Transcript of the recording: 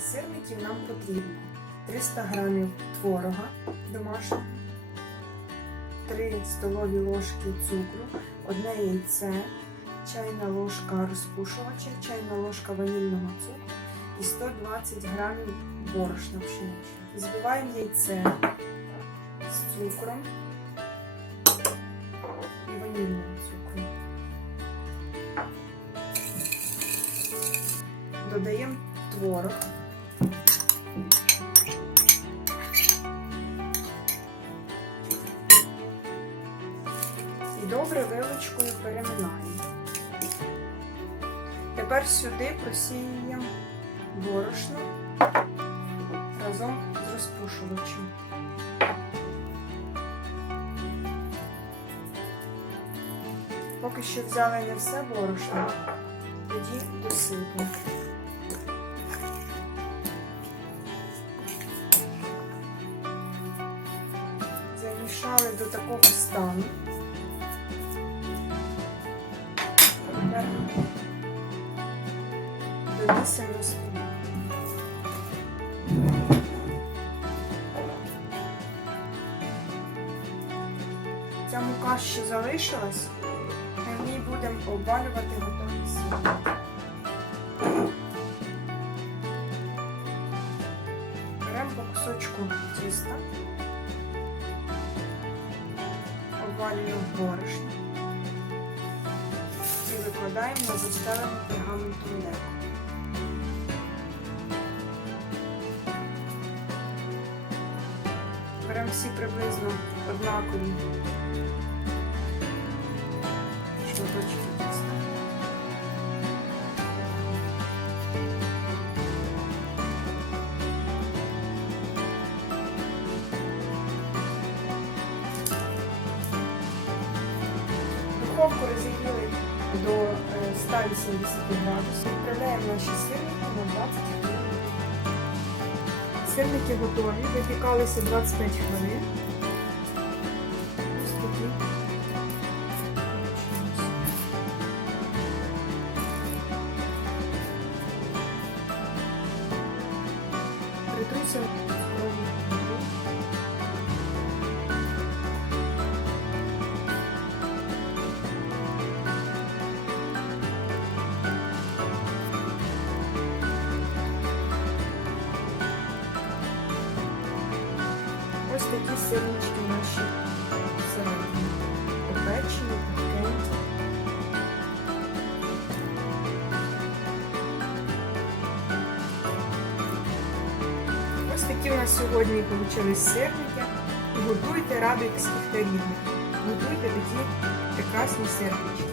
сирників нам потрібно 300 г творога домашнього, 3 столові ложки цукру, одне яйце, чайна ложка розпушувача, чайна ложка ванільного цукру і 120 г борошна пшеничного. Збиваємо яйце з цукром і ванільним цукром. Додаємо творог. Добре вилочкою переминаємо. Тепер сюди просіюємо борошно разом з розпушувачем. Поки що взяли не все борошно, тоді досипемо. Замішали до такого стану. Тепер донесемо на столу. Ця мука ще залишилась, в ній будемо обвалювати готовий сир. Беремо по кусочку тіста, обвалюємо в викладаємо на застелену пергаментом деко. Беремо всі приблизно однакові шматочки тіста. Духовку розігріли до е, 180 градусів. Відправляємо наші сирники на 20 хвилин. Сирники готові, випікалися 25 хвилин. Ось. Ось такі сирнички наші всередині. Попечені, пухкенькі. Ось такі у нас сьогодні вийшли сирники. Готуйте радуйтесь та рідних. Готуйте такі прекрасні сирнички.